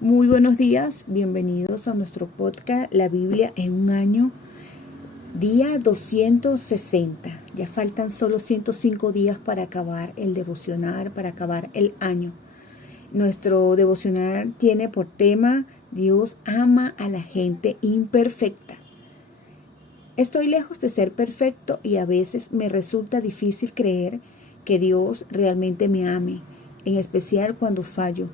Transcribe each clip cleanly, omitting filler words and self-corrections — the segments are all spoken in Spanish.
Muy buenos días, bienvenidos a nuestro podcast La Biblia en un año, día 260. Ya faltan solo 105 días para acabar el devocional, para acabar el año. Nuestro devocional tiene por tema: Dios ama a la gente imperfecta. Estoy lejos de ser perfecto y a veces me resulta difícil creer que Dios realmente me ame, en especial cuando fallo,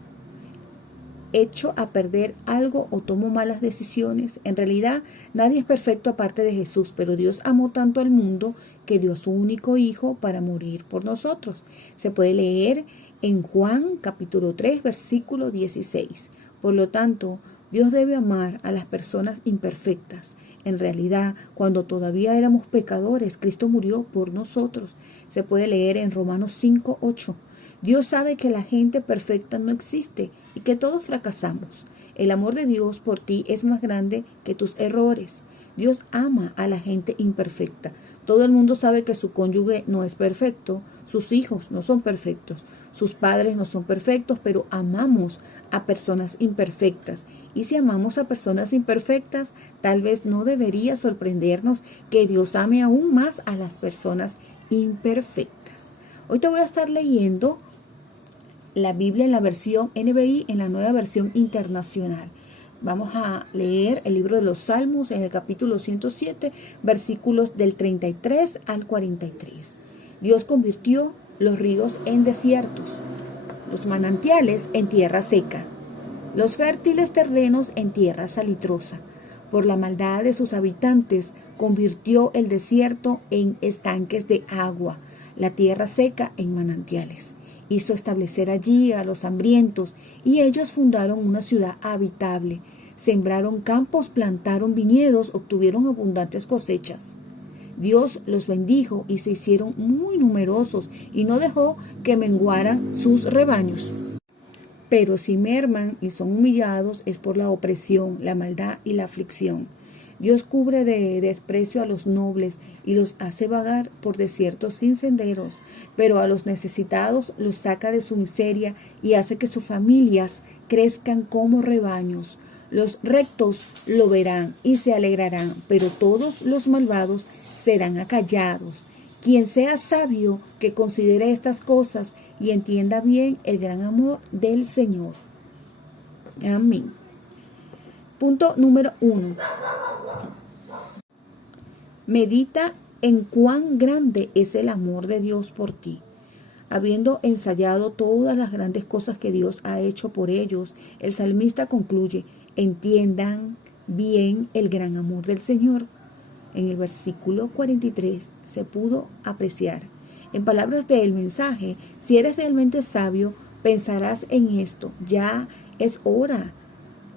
echo a perder algo o tomo malas decisiones. En realidad, nadie es perfecto aparte de Jesús, pero Dios amó tanto al mundo que dio a su único Hijo para morir por nosotros. Se puede leer en Juan capítulo 3, versículo 16. Por lo tanto, Dios debe amar a las personas imperfectas. En realidad, cuando todavía éramos pecadores, Cristo murió por nosotros. Se puede leer en Romanos 5, 8. Dios sabe que la gente perfecta no existe y que todos fracasamos. El amor de Dios por ti es más grande que tus errores. Dios ama a la gente imperfecta. Todo el mundo sabe que su cónyuge no es perfecto, sus hijos no son perfectos, sus padres no son perfectos, pero amamos a personas imperfectas. Y si amamos a personas imperfectas, tal vez no debería sorprendernos que Dios ame aún más a las personas imperfectas. Hoy te voy a estar leyendo la Biblia en la versión NBI, en la nueva versión internacional. Vamos a leer el libro de los Salmos en el capítulo 107, versículos del 33 al 43. Dios convirtió los ríos en desiertos, los manantiales en tierra seca, los fértiles terrenos en tierra salitrosa. Por la maldad de sus habitantes, convirtió el desierto en estanques de agua, la tierra seca en manantiales. Hizo establecer allí a los hambrientos, y ellos fundaron una ciudad habitable. Sembraron campos, plantaron viñedos, obtuvieron abundantes cosechas. Dios los bendijo y se hicieron muy numerosos, y no dejó que menguaran sus rebaños. Pero si merman y son humillados es por la opresión, la maldad y la aflicción. Dios cubre de desprecio a los nobles y los hace vagar por desiertos sin senderos, pero a los necesitados los saca de su miseria y hace que sus familias crezcan como rebaños. Los rectos lo verán y se alegrarán, pero todos los malvados serán acallados. Quien sea sabio, que considere estas cosas y entienda bien el gran amor del Señor. Amén. Punto número 1. Medita en cuán grande es el amor de Dios por ti. Habiendo ensayado todas las grandes cosas que Dios ha hecho por ellos, el salmista concluye: entiendan bien el gran amor del Señor. En el versículo 43 se pudo apreciar. En palabras del mensaje: si eres realmente sabio, pensarás en esto. Ya es hora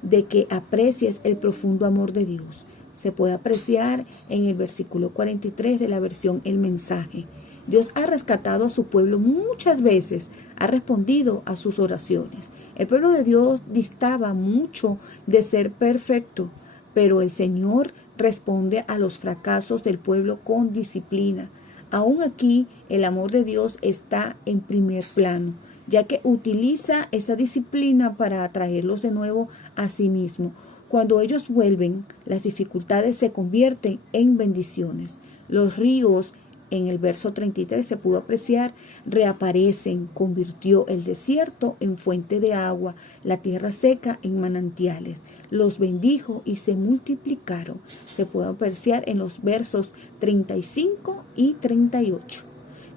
de que aprecies el profundo amor de Dios. Se puede apreciar en el versículo 43 de la versión El Mensaje. Dios ha rescatado a su pueblo muchas veces, ha respondido a sus oraciones. El pueblo de Dios distaba mucho de ser perfecto, pero el Señor responde a los fracasos del pueblo con disciplina. Aún aquí, el amor de Dios está en primer plano, ya que utiliza esa disciplina para atraerlos de nuevo a sí mismo. Cuando ellos vuelven, las dificultades se convierten en bendiciones. Los ríos, en el verso 33 se pudo apreciar, reaparecen. Convirtió el desierto en fuente de agua, la tierra seca en manantiales. Los bendijo y se multiplicaron. Se puede apreciar en los versos 35 y 38.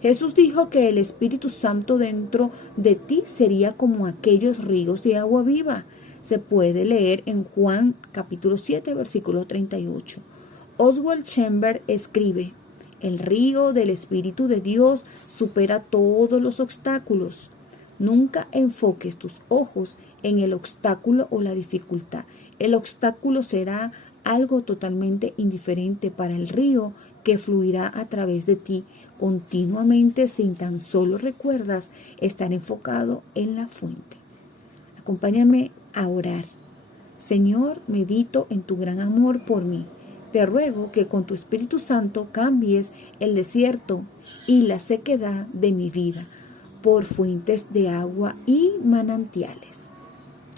Jesús dijo que el Espíritu Santo dentro de ti sería como aquellos ríos de agua viva. Se puede leer en Juan capítulo 7, versículo 38. Oswald Chambers escribe: el río del Espíritu de Dios supera todos los obstáculos. Nunca enfoques tus ojos en el obstáculo o la dificultad. El obstáculo será algo totalmente indiferente para el río que fluirá a través de ti continuamente si tan solo recuerdas estar enfocado en la fuente. Acompáñame a orar. Señor, medito en tu gran amor por mí. Te ruego que con tu Espíritu Santo cambies el desierto y la sequedad de mi vida por fuentes de agua y manantiales.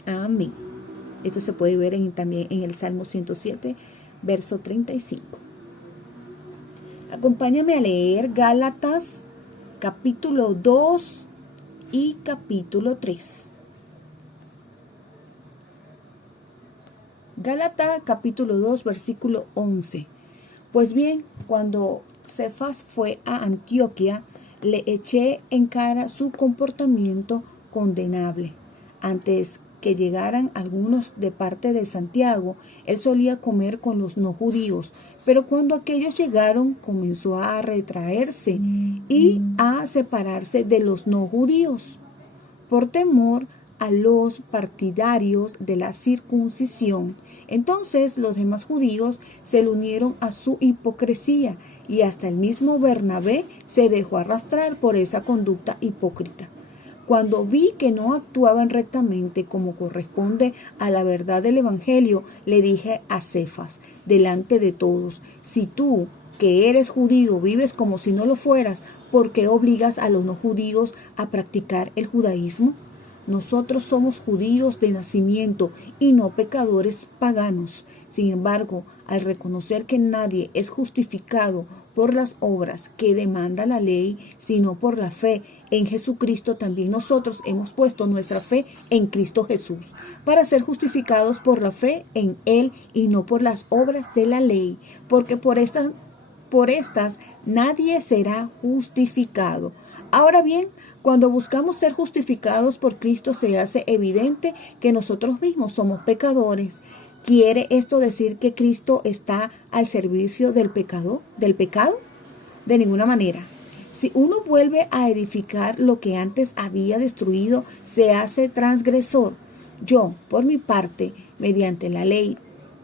Amén. Esto se puede ver también en el Salmo 107, verso 35. Acompáñame a leer Gálatas capítulo 2 y capítulo 3. Gálatas capítulo 2, versículo 11. Pues bien, cuando Cefas fue a Antioquía, le eché en cara su comportamiento condenable. Antes que llegaran algunos de parte de Santiago, él solía comer con los no judíos, pero cuando aquellos llegaron comenzó a retraerse y a separarse de los no judíos, por temor a los partidarios de la circuncisión. Entonces los demás judíos se le unieron a su hipocresía y hasta el mismo Bernabé se dejó arrastrar por esa conducta hipócrita. Cuando vi que no actuaban rectamente como corresponde a la verdad del Evangelio, le dije a Cefas, delante de todos: si tú, que eres judío, vives como si no lo fueras, ¿por qué obligas a los no judíos a practicar el judaísmo? Nosotros somos judíos de nacimiento y no pecadores paganos. Sin embargo, al reconocer que nadie es justificado por las obras que demanda la ley, sino por la fe en Jesucristo, también nosotros hemos puesto nuestra fe en Cristo Jesús, para ser justificados por la fe en Él y no por las obras de la ley, porque por estas nadie será justificado. Ahora bien, cuando buscamos ser justificados por Cristo, se hace evidente que nosotros mismos somos pecadores. ¿Quiere esto decir que Cristo está al servicio del pecado? De ninguna manera. Si uno vuelve a edificar lo que antes había destruido, se hace transgresor. Yo, por mi parte, mediante la ley,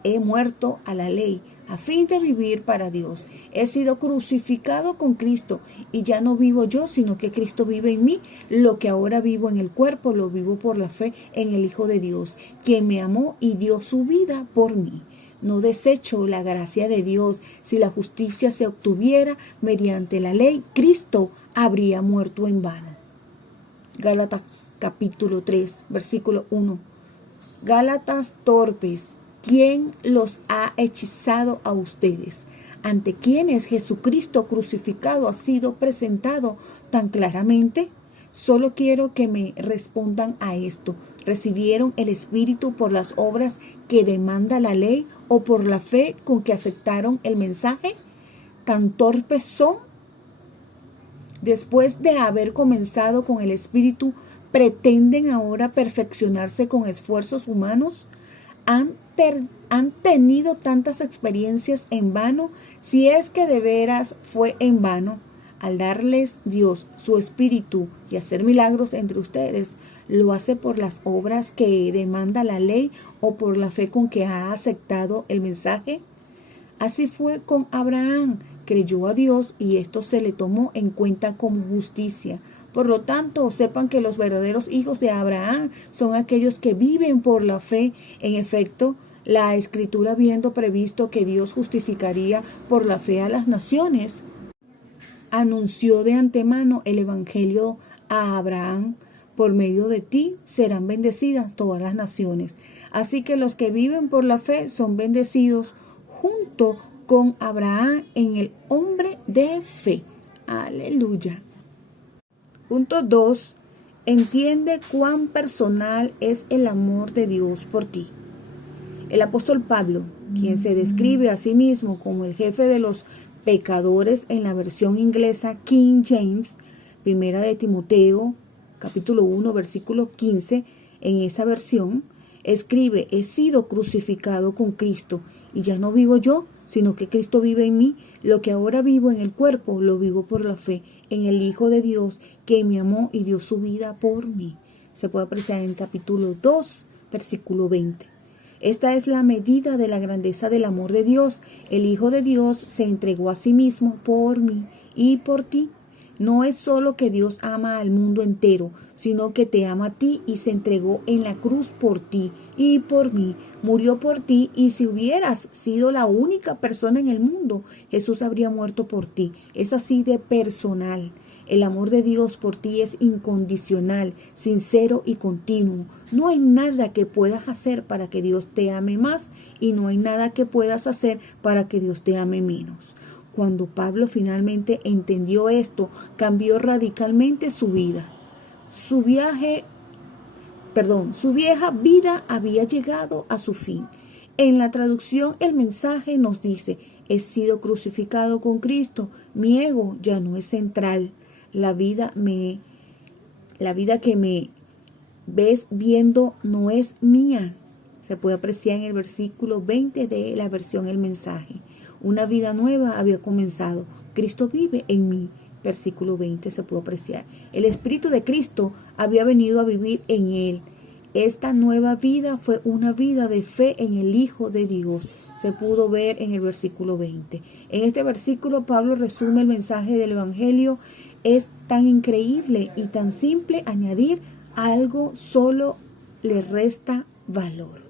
he muerto a la ley, a fin de vivir para Dios. He sido crucificado con Cristo y ya no vivo yo, sino que Cristo vive en mí. Lo que ahora vivo en el cuerpo, lo vivo por la fe en el Hijo de Dios, quien me amó y dio su vida por mí. No desecho la gracia de Dios. Si la justicia se obtuviera mediante la ley, Cristo habría muerto en vano. Gálatas capítulo 3, versículo 1. Gálatas torpes, ¿quién los ha hechizado a ustedes? ¿Ante quienes Jesucristo crucificado ha sido presentado tan claramente? Solo quiero que me respondan a esto. ¿Recibieron el Espíritu por las obras que demanda la ley o por la fe con que aceptaron el mensaje? ¿Tan torpes son? Después de haber comenzado con el Espíritu, ¿pretenden ahora perfeccionarse con esfuerzos humanos? ¿Han tenido tantas experiencias en vano? Si es que de veras fue en vano, al darles Dios su Espíritu y hacer milagros entre ustedes, ¿lo hace por las obras que demanda la ley o por la fe con que ha aceptado el mensaje? Así fue con Abraham. Creyó a Dios y esto se le tomó en cuenta como justicia. Por lo tanto, sepan que los verdaderos hijos de Abraham son aquellos que viven por la fe. En efecto, la Escritura, habiendo previsto que Dios justificaría por la fe a las naciones, anunció de antemano el Evangelio a Abraham: por medio de ti serán bendecidas todas las naciones. Así que los que viven por la fe son bendecidos junto con Abraham en el hombre de fe. Aleluya. Punto 2. Entiende cuán personal es el amor de Dios por ti. El apóstol Pablo, quien se describe a sí mismo como el jefe de los pecadores en la versión inglesa King James, primera de Timoteo, capítulo 1, versículo 15, en esa versión, escribe: he sido crucificado con Cristo y ya no vivo yo, sino que Cristo vive en mí. Lo que ahora vivo en el cuerpo, lo vivo por la fe en el Hijo de Dios, que me amó y dio su vida por mí. Se puede apreciar en el capítulo 2, versículo 20. Esta es la medida de la grandeza del amor de Dios. El Hijo de Dios se entregó a sí mismo por mí y por ti. No es solo que Dios ama al mundo entero, sino que te ama a ti y se entregó en la cruz por ti y por mí. Murió por ti, y si hubieras sido la única persona en el mundo, Jesús habría muerto por ti. Es así de personal. El amor de Dios por ti es incondicional, sincero y continuo. No hay nada que puedas hacer para que Dios te ame más y no hay nada que puedas hacer para que Dios te ame menos. Cuando Pablo finalmente entendió esto, cambió radicalmente su vida. Su vieja vida había llegado a su fin. En la traducción, el mensaje nos dice: he sido crucificado con Cristo, mi ego ya no es central. La vida que me ves viendo no es mía. Se puede apreciar en el versículo 20 de la versión El Mensaje. Una vida nueva había comenzado. Cristo vive en mí. Versículo 20 se puede apreciar. El Espíritu de Cristo había venido a vivir en él. Esta nueva vida fue una vida de fe en el Hijo de Dios. Se pudo ver en el versículo 20. En este versículo Pablo resume el mensaje del Evangelio. Es tan increíble y tan simple añadir algo, solo le resta valor.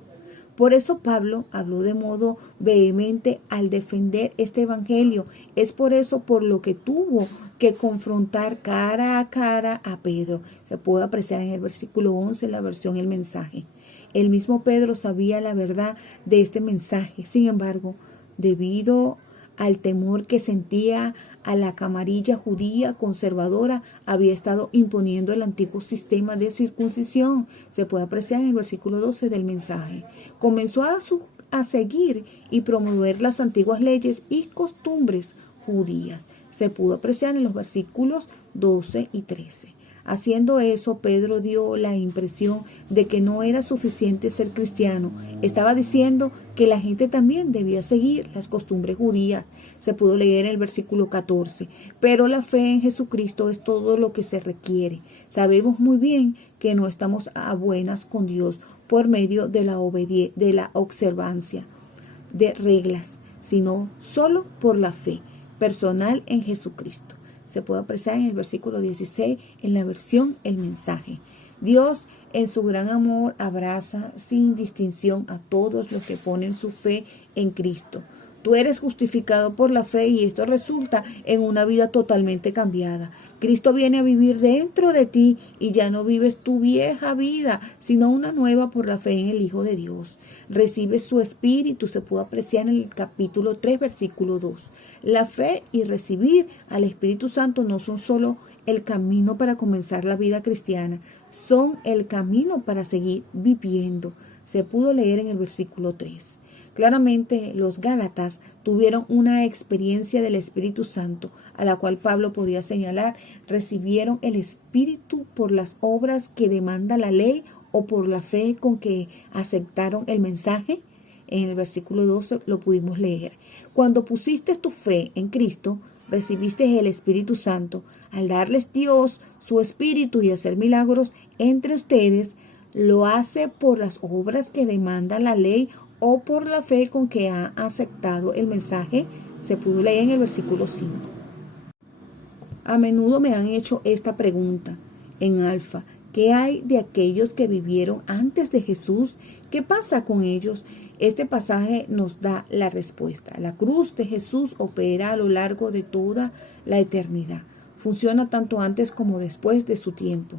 Por eso Pablo habló de modo vehemente al defender este evangelio. Es por eso por lo que tuvo que confrontar cara a cara a Pedro. Se puede apreciar en el versículo 11, la versión El Mensaje. El mismo Pedro sabía la verdad de este mensaje. Sin embargo, debido al temor que sentía a la camarilla judía conservadora, había estado imponiendo el antiguo sistema de circuncisión. Se puede apreciar en el versículo 12 del mensaje. Comenzó a seguir y promover las antiguas leyes y costumbres judías. Se pudo apreciar en los versículos 12 y 13. Haciendo eso, Pedro dio la impresión de que no era suficiente ser cristiano. Estaba diciendo que la gente también debía seguir las costumbres judías. Se pudo leer en el versículo 14. Pero la fe en Jesucristo es todo lo que se requiere. Sabemos muy bien que no estamos a buenas con Dios por medio de la observancia de reglas, sino solo por la fe personal en Jesucristo. Se puede apreciar en el versículo 16 en la versión El Mensaje. Dios, en su gran amor, abraza sin distinción a todos los que ponen su fe en Cristo. Tú eres justificado por la fe y esto resulta en una vida totalmente cambiada. Cristo viene a vivir dentro de ti y ya no vives tu vieja vida, sino una nueva por la fe en el Hijo de Dios. Recibes su Espíritu, se puede apreciar en el capítulo 3, versículo 2. La fe y recibir al Espíritu Santo no son solo el camino para comenzar la vida cristiana, son el camino para seguir viviendo. Se pudo leer en el versículo 3. Claramente los Gálatas tuvieron una experiencia del Espíritu Santo, a la cual Pablo podía señalar: recibieron el Espíritu por las obras que demanda la ley o por la fe con que aceptaron el mensaje. En el versículo 12 lo pudimos leer. Cuando pusiste tu fe en Cristo, recibiste el Espíritu Santo. Al darles Dios su Espíritu y hacer milagros entre ustedes, lo hace por las obras que demanda la ley o por la fe con que ha aceptado el mensaje. Se pudo leer en el versículo 5. A menudo me han hecho esta pregunta en Alfa: ¿qué hay de aquellos que vivieron antes de Jesús? ¿Qué pasa con ellos? Este pasaje nos da la respuesta. La cruz de Jesús opera a lo largo de toda la eternidad. Funciona tanto antes como después de su tiempo.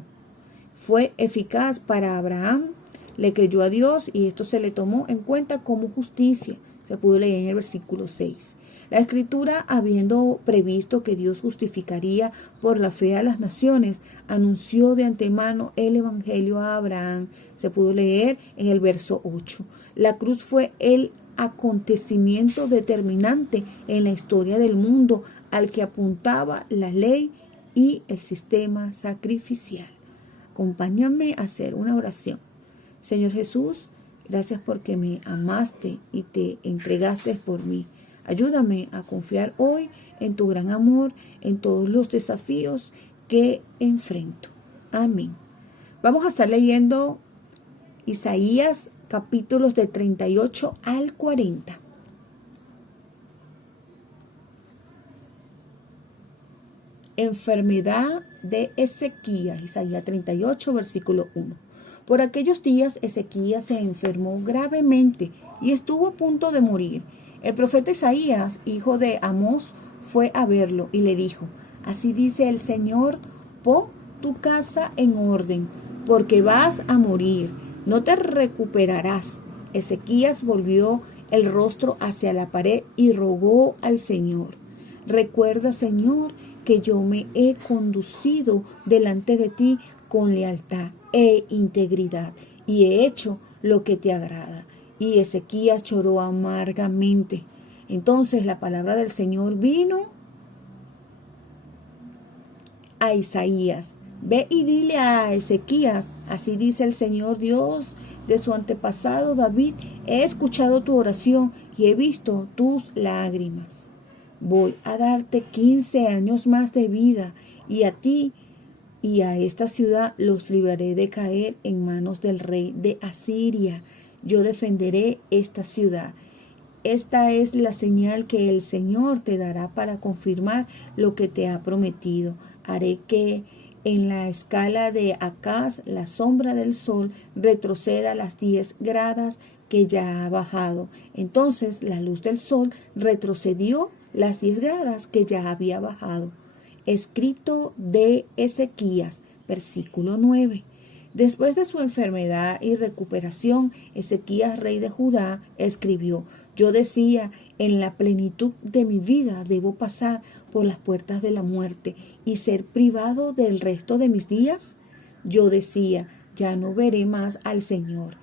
Fue eficaz para Abraham. Le creyó a Dios y esto se le tomó en cuenta como justicia. Se pudo leer en el versículo 6. La Escritura, habiendo previsto que Dios justificaría por la fe a las naciones, anunció de antemano el Evangelio a Abraham. Se pudo leer en el verso 8. La cruz fue el acontecimiento determinante en la historia del mundo al que apuntaba la ley y el sistema sacrificial. Acompáñame a hacer una oración. Señor Jesús, gracias porque me amaste y te entregaste por mí. Ayúdame a confiar hoy en tu gran amor, en todos los desafíos que enfrento. Amén. Vamos a estar leyendo Isaías capítulos de 38 al 40. Enfermedad de Ezequías, Isaías 38, versículo 1. Por aquellos días Ezequías se enfermó gravemente y estuvo a punto de morir. El profeta Isaías, hijo de Amós, fue a verlo y le dijo: Así dice el Señor, pon tu casa en orden, porque vas a morir, no te recuperarás. Ezequías volvió el rostro hacia la pared y rogó al Señor: recuerda, Señor, que yo me he conducido delante de ti con lealtad e integridad y he hecho lo que te agrada. Y Ezequías lloró amargamente. Entonces la palabra del Señor vino a Isaías: ve y dile a Ezequías, así dice el Señor Dios de su antepasado David, he escuchado tu oración y he visto tus lágrimas. Voy a darte 15 años más de vida, y a ti y a esta ciudad los libraré de caer en manos del rey de Asiria. Yo defenderé esta ciudad. Esta es la señal que el Señor te dará para confirmar lo que te ha prometido. Haré que en la escala de Acaz la sombra del sol retroceda las 10 gradas que ya ha bajado. Entonces la luz del sol retrocedió las 10 gradas que ya había bajado. Escrito de Ezequías, versículo 9. Después de su enfermedad y recuperación, Ezequías, rey de Judá, escribió: yo decía, en la plenitud de mi vida debo pasar por las puertas de la muerte y ser privado del resto de mis días. Yo decía, ya no veré más al Señor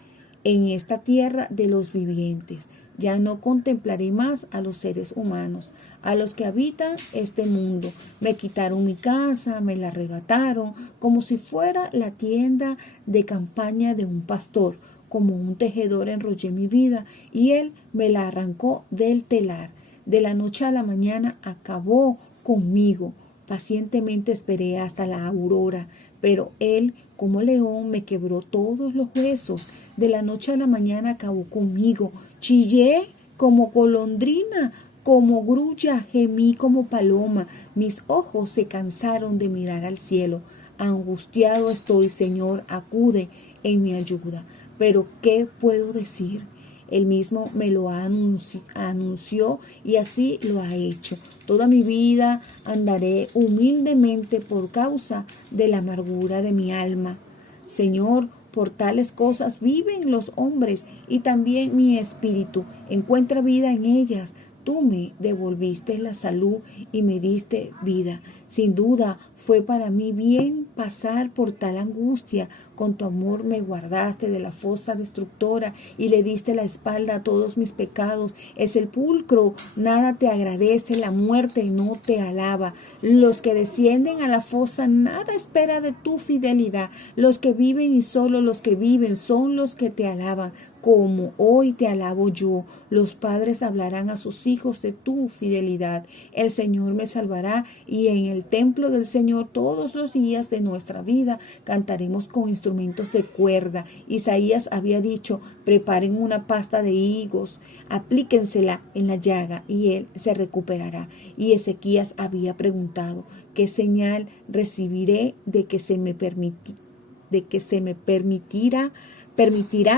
en esta tierra de los vivientes. Ya no contemplaré más a los seres humanos, a los que habitan este mundo. Me quitaron mi casa, me la arrebataron, como si fuera la tienda de campaña de un pastor. Como un tejedor enrollé mi vida y él me la arrancó del telar. De la noche a la mañana acabó conmigo. Pacientemente esperé hasta la aurora, pero él, como león, me quebró todos los huesos. De la noche a la mañana acabó conmigo. Chillé como golondrina, como grulla, gemí como paloma. Mis ojos se cansaron de mirar al cielo. Angustiado estoy, Señor, acude en mi ayuda. Pero ¿qué puedo decir? Él mismo me lo anunció y así lo ha hecho. Toda mi vida andaré humildemente por causa de la amargura de mi alma. Señor, por tales cosas viven los hombres y también mi espíritu encuentra vida en ellas. Tú me devolviste la salud y me diste vida. Sin duda fue para mí bien pasar por tal angustia. Con tu amor me guardaste de la fosa destructora y le diste la espalda a todos mis pecados. El sepulcro nada te agradece, la muerte no te alaba. Los que descienden a la fosa nada espera de tu fidelidad. Los que viven y solo los que viven son los que te alaban, como hoy te alabo yo. Los padres hablarán a sus hijos de tu fidelidad. El Señor me salvará y en el templo del Señor todos los días de nuestra vida cantaremos con instrumentos de cuerda. Isaías había dicho: preparen una pasta de higos, aplíquensela en la llaga y él se recuperará. Y Ezequías había preguntado: ¿qué señal recibiré de que se me permitirá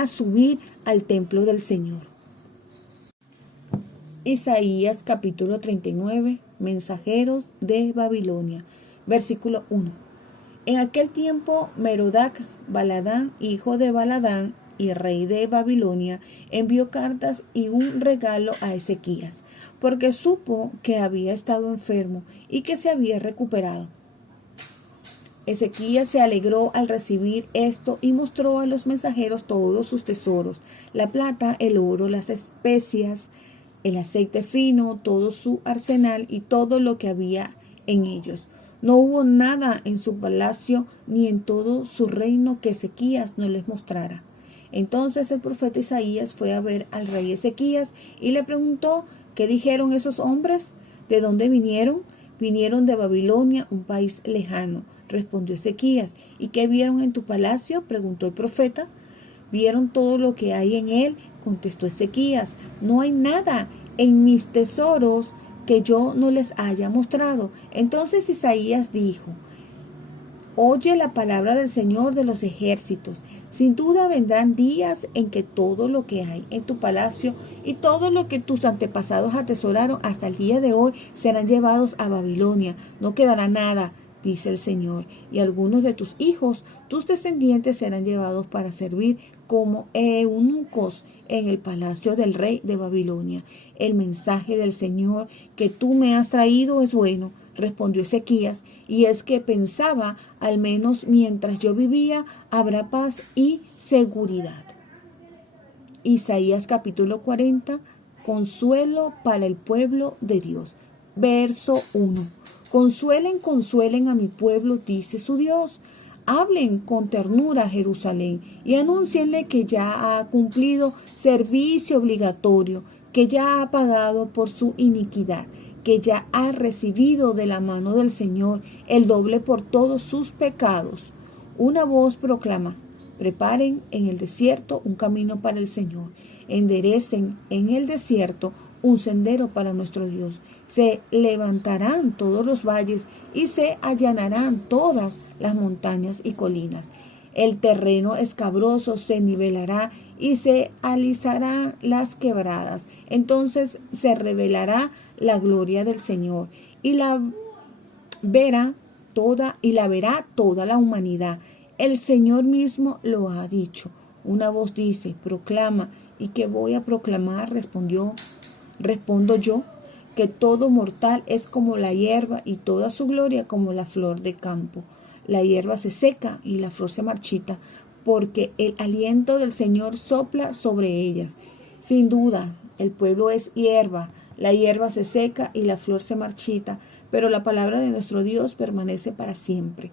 subir al templo del Señor? Isaías capítulo 39, mensajeros de Babilonia, versículo 1. En aquel tiempo Merodac Baladán, hijo de Baladán y rey de Babilonia, envió cartas y un regalo a Ezequías, porque supo que había estado enfermo y que se había recuperado. Ezequías se alegró al recibir esto y mostró a los mensajeros todos sus tesoros: la plata, el oro, las especias, el aceite fino, todo su arsenal y todo lo que había en ellos. No hubo nada en su palacio ni en todo su reino que Ezequías no les mostrara. Entonces el profeta Isaías fue a ver al rey Ezequías y le preguntó: ¿qué dijeron esos hombres? ¿De dónde vinieron? Vinieron de Babilonia, un país lejano, respondió Ezequías. ¿Y qué vieron en tu palacio?, preguntó el profeta. ¿Vieron todo lo que hay en él?, contestó Ezequías. No hay nada en mis tesoros que yo no les haya mostrado. Entonces Isaías dijo: Oye la palabra del Señor de los ejércitos. Sin duda vendrán días en que todo lo que hay en tu palacio y todo lo que tus antepasados atesoraron hasta el día de hoy serán llevados a Babilonia. No quedará nada, dice el Señor, y algunos de tus hijos, tus descendientes, serán llevados para servir como eunucos en el palacio del rey de Babilonia. El mensaje del Señor que tú me has traído es bueno, respondió Ezequías, y es que pensaba, al menos mientras yo vivía, habrá paz y seguridad. Isaías capítulo 40, consuelo para el pueblo de Dios. Verso 1. Consuelen a mi pueblo, dice su Dios. Hablen con ternura a Jerusalén y anúncienle que ya ha cumplido servicio obligatorio, que ya ha pagado por su iniquidad, que ya ha recibido de la mano del Señor el doble por todos sus pecados. Una voz proclama: preparen en el desierto un camino para el Señor, enderecen en el desierto un sendero para nuestro Dios. Se levantarán todos los valles y se allanarán todas las montañas y colinas. El terreno escabroso se nivelará y se alisarán las quebradas. Entonces se revelará la gloria del Señor y la verá toda la humanidad. El Señor mismo lo ha dicho. Una voz dice: proclama. ¿Y qué voy a proclamar? Respondo yo, que todo mortal es como la hierba y toda su gloria como la flor de campo. La hierba se seca y la flor se marchita, porque el aliento del Señor sopla sobre ellas. Sin duda, el pueblo es hierba, la hierba se seca y la flor se marchita, pero la palabra de nuestro Dios permanece para siempre.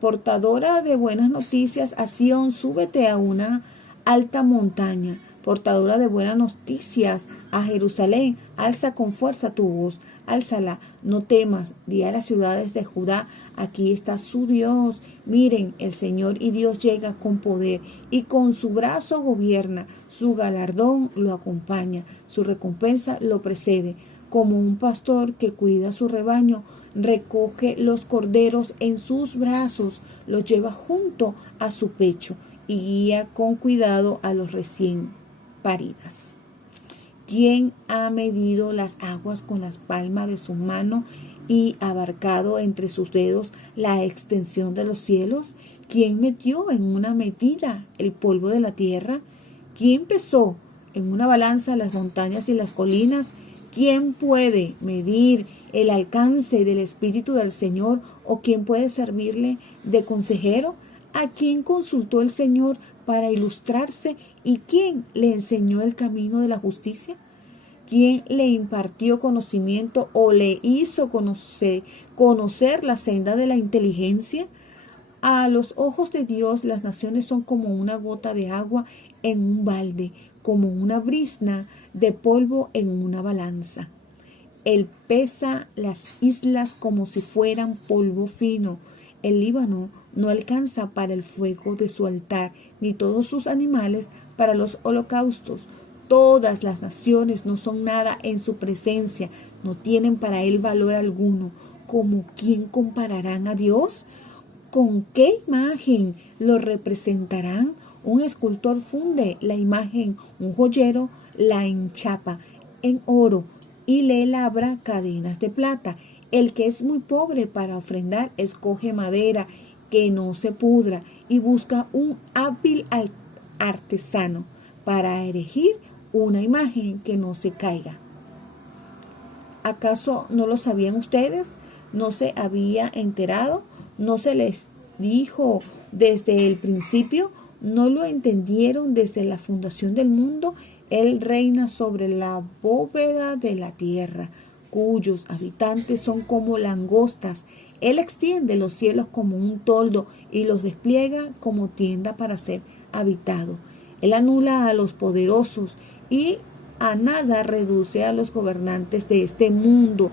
Portadora de buenas noticias, a Sión, súbete a una alta montaña. Portadora de buenas noticias, a Jerusalén, alza con fuerza tu voz, álzala, no temas, di a las ciudades de Judá: aquí está su Dios. Miren, el Señor y Dios llega con poder y con su brazo gobierna, su galardón lo acompaña, su recompensa lo precede. Como un pastor que cuida su rebaño, recoge los corderos en sus brazos, los lleva junto a su pecho y guía con cuidado a los recién paridas. ¿Quién ha medido las aguas con las palmas de su mano y abarcado entre sus dedos la extensión de los cielos? ¿Quién metió en una medida el polvo de la tierra? ¿Quién pesó en una balanza las montañas y las colinas? ¿Quién puede medir el alcance del Espíritu del Señor, o quién puede servirle de consejero? ¿A quién consultó el Señor para ilustrarse, y quién le enseñó el camino de la justicia? ¿Quién le impartió conocimiento o le hizo conocer la senda de la inteligencia? A los ojos de Dios las naciones son como una gota de agua en un balde, como una brizna de polvo en una balanza. Él pesa las islas como si fueran polvo fino. El Líbano no alcanza para el fuego de su altar, ni todos sus animales para los holocaustos. Todas las naciones no son nada en su presencia, no tienen para él valor alguno. ¿Cómo quién compararán a Dios? ¿Con qué imagen lo representarán? Un escultor funde la imagen, un joyero la enchapa en oro y le labra cadenas de plata. El que es muy pobre para ofrendar escoge madera que no se pudra y busca un hábil artesano para erigir una imagen que no se caiga. ¿Acaso no lo sabían ustedes? ¿No se había enterado? ¿No se les dijo desde el principio? ¿No lo entendieron desde la fundación del mundo? Él reina sobre la bóveda de la tierra, cuyos habitantes son como langostas. Él extiende los cielos como un toldo y los despliega como tienda para ser habitado. Él anula a los poderosos y a nada reduce a los gobernantes de este mundo.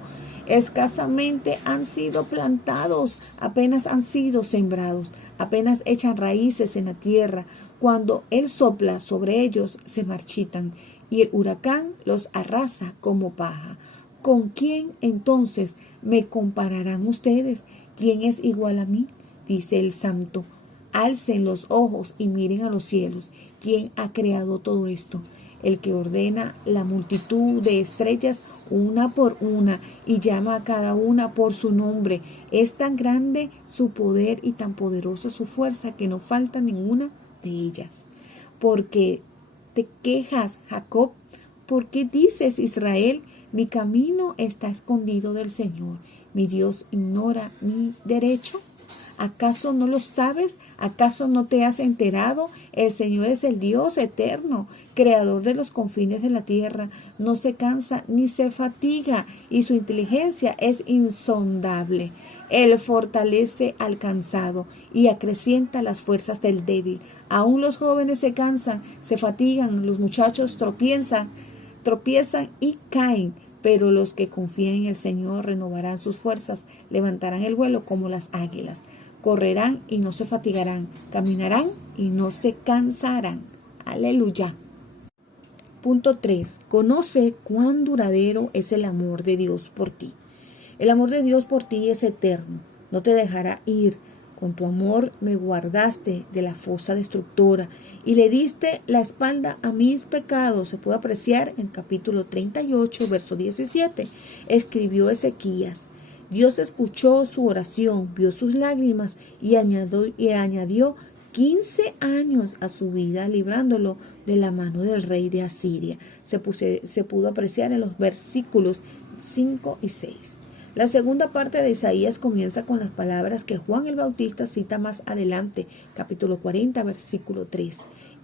Escasamente han sido plantados, apenas han sido sembrados, apenas echan raíces en la tierra. Cuando él sopla sobre ellos, se marchitan, y el huracán los arrasa como paja. ¿Con quién entonces me compararán ustedes? ¿Quién es igual a mí? dice el santo. Alcen los ojos y miren a los cielos. ¿Quién ha creado todo esto? El que ordena la multitud de estrellas una por una y llama a cada una por su nombre. Es tan grande su poder y tan poderosa su fuerza que no falta ninguna de ellas. Porque te quejas, Jacob, ¿por qué dices, Israel? Mi camino está escondido del Señor. Mi Dios ignora mi derecho. ¿Acaso no lo sabes? ¿Acaso no te has enterado? El Señor es el Dios eterno, creador de los confines de la tierra. No se cansa ni se fatiga, y su inteligencia es insondable. Él fortalece al cansado y acrecienta las fuerzas del débil. Aún los jóvenes se cansan, se fatigan, los muchachos tropiezan y caen. Pero los que confían en el Señor renovarán sus fuerzas, levantarán el vuelo como las águilas. Correrán y no se fatigarán, caminarán y no se cansarán. Aleluya. Punto 3. Conoce cuán duradero es el amor de Dios por ti. El amor de Dios por ti es eterno, no te dejará ir. Con tu amor me guardaste de la fosa destructora y le diste la espalda a mis pecados. Se puede apreciar en capítulo 38, verso 17. Escribió Ezequías. Dios escuchó su oración, vio sus lágrimas y añadió 15 años a su vida, librándolo de la mano del rey de Asiria. Se pudo apreciar en los versículos 5 y 6. La segunda parte de Isaías comienza con las palabras que Juan el Bautista cita más adelante, capítulo 40, versículo 3.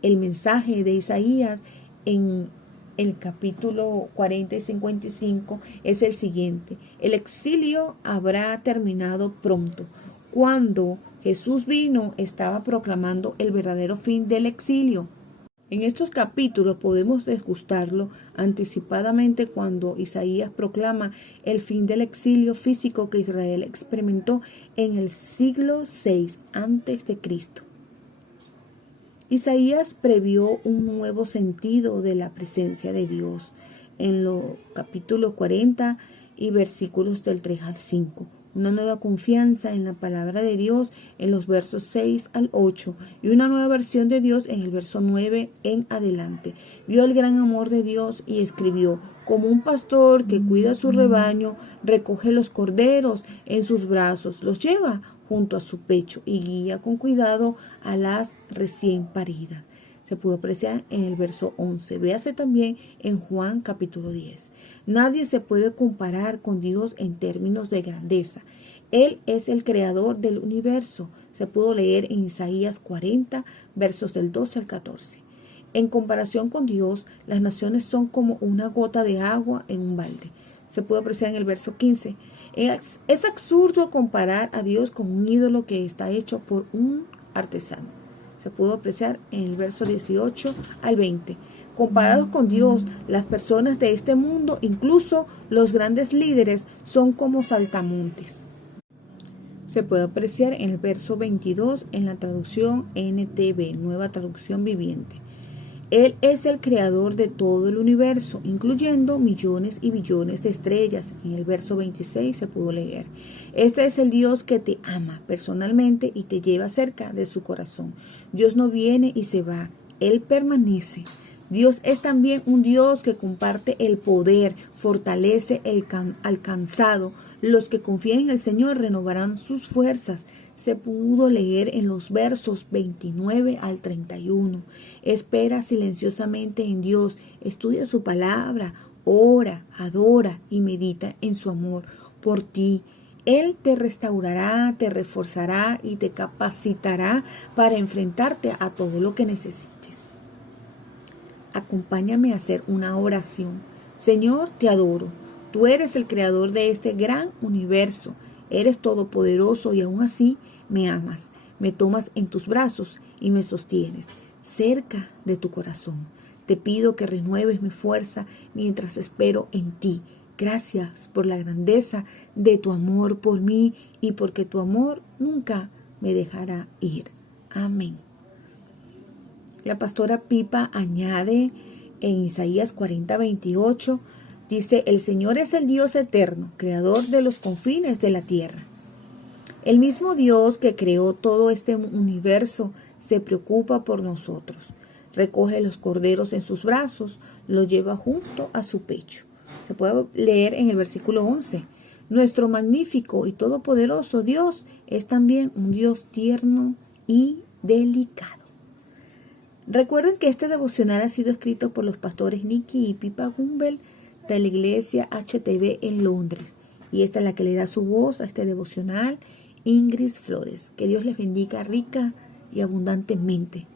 El mensaje de Isaías en el capítulo 40 y 55 es el siguiente. El exilio habrá terminado pronto. Cuando Jesús vino, estaba proclamando el verdadero fin del exilio. En estos capítulos podemos desgustarlo anticipadamente cuando Isaías proclama el fin del exilio físico que Israel experimentó en el siglo VI a.C. Isaías previó un nuevo sentido de la presencia de Dios en los capítulos 40 y versículos del 3 al 5. Una nueva confianza en la palabra de Dios en los versos 6 al 8 y una nueva versión de Dios en el verso 9 en adelante. Vio el gran amor de Dios y escribió: como un pastor que cuida su rebaño, recoge los corderos en sus brazos, los lleva junto a su pecho y guía con cuidado a las recién paridas. Se pudo apreciar en el verso 11. Véase también en Juan capítulo 10. Nadie se puede comparar con Dios en términos de grandeza. Él es el creador del universo. Se pudo leer en Isaías 40, versos del 12 al 14. En comparación con Dios, las naciones son como una gota de agua en un balde. Se puede apreciar en el verso 15. Es absurdo comparar a Dios con un ídolo que está hecho por un artesano. Se pudo apreciar en el verso 18 al 20. Comparados con Dios, las personas de este mundo, incluso los grandes líderes, son como saltamontes. Se puede apreciar en el verso 22 en la traducción NTV, Nueva Traducción Viviente. Él es el creador de todo el universo, incluyendo millones y billones de estrellas. En el verso 26 se pudo leer: este es el Dios que te ama personalmente y te lleva cerca de su corazón. Dios no viene y se va, Él permanece. Dios es también un Dios que comparte el poder, fortalece al cansado. Los que confían en el Señor renovarán sus fuerzas. Se pudo leer en los versos 29 al 31. Espera silenciosamente en Dios, estudia su palabra, ora, adora y medita en su amor por ti. Él te restaurará, te reforzará y te capacitará para enfrentarte a todo lo que necesites. Acompáñame a hacer una oración. Señor, te adoro. Tú eres el creador de este gran universo. Eres todopoderoso y aún así me amas. Me tomas en tus brazos y me sostienes cerca de tu corazón. Te pido que renueves mi fuerza mientras espero en ti. Gracias por la grandeza de tu amor por mí y porque tu amor nunca me dejará ir. Amén. La pastora Pipa añade en Isaías 40, 28, dice: el Señor es el Dios eterno, creador de los confines de la tierra. El mismo Dios que creó todo este universo se preocupa por nosotros. Recoge los corderos en sus brazos, los lleva junto a su pecho. Se puede leer en el versículo 11. Nuestro magnífico y todopoderoso Dios es también un Dios tierno y delicado. Recuerden que este devocional ha sido escrito por los pastores Nicky y Pippa Gumbel de la iglesia HTB en Londres. Y esta es la que le da su voz a este devocional, Ingrid Flores. Que Dios les bendiga rica y abundantemente.